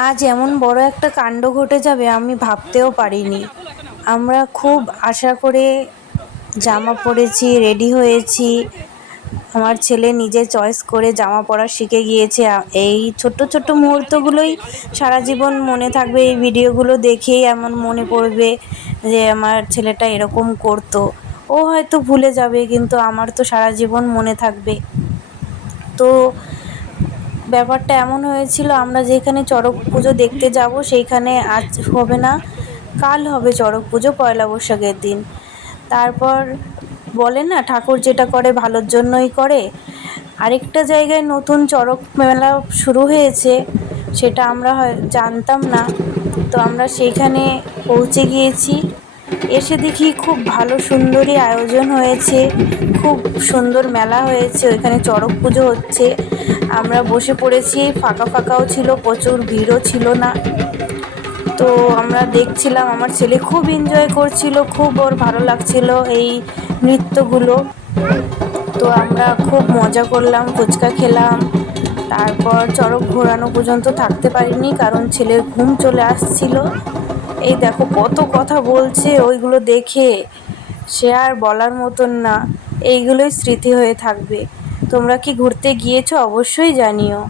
আজ এমন বড় একটা কাণ্ড ঘটে যাবে আমি ভাবতেও পারিনি। আমরা খুব আশা করে জামা পরেছি, রেডি হয়েছি। আমার ছেলে নিজে চয়েস করে জামা পরা শিখে গিয়েছে। এই ছোট্ট ছোট্ট মুহূর্তগুলোই সারা জীবন মনে থাকবে। এই ভিডিওগুলো দেখেই এমন মনে পড়বে যে আমার ছেলেটা এরকম করতো। ও হয়তো ভুলে যাবে, কিন্তু আমার তো সারা জীবন মনে থাকবে। তো ব্যাপারটা এমন হয়েছিল, আমরা যেখানে চড়ক পুজো দেখতে যাব সেইখানে আজ হবে না, কাল হবে চড়ক পুজো, পয়লা বৈশাখের দিন। তারপর বলে না, ঠাকুর যেটা করে ভালোর জন্যই করে। আরেকটা জায়গায় নতুন চড়ক মেলা শুরু হয়েছে, সেটা আমরা জানতাম না। তো আমরা সেইখানে পৌঁছে গিয়েছি। এসে দেখি খুব ভালো সুন্দরই আয়োজন হয়েছে, খুব সুন্দর মেলা হয়েছে, ওইখানে চড়ক পুজো হচ্ছে। আমরা বসে পড়েছি, ফাঁকা ফাঁকাও ছিল, প্রচুর ভিড়ও ছিল না। তো আমরা দেখছিলাম, আমার ছেলে খুব এনজয় করছিল, খুব ওর ভালো লাগছিল এই নৃত্যগুলো। তো আমরা খুব মজা করলাম, ফুচকা খেলাম। তারপর চড়ক ঘোরানো পর্যন্ত থাকতে পারিনি, কারণ ছেলের ঘুম চলে আসছিল। এই দেখো কত কথা বলছে, ওইগুলো দেখে সে আর বলার মতন না। এইগুলোই স্মৃতি হয়ে থাকবে। তোমরা কি ঘুরতে গিয়েছো? অবশ্যই জানিও।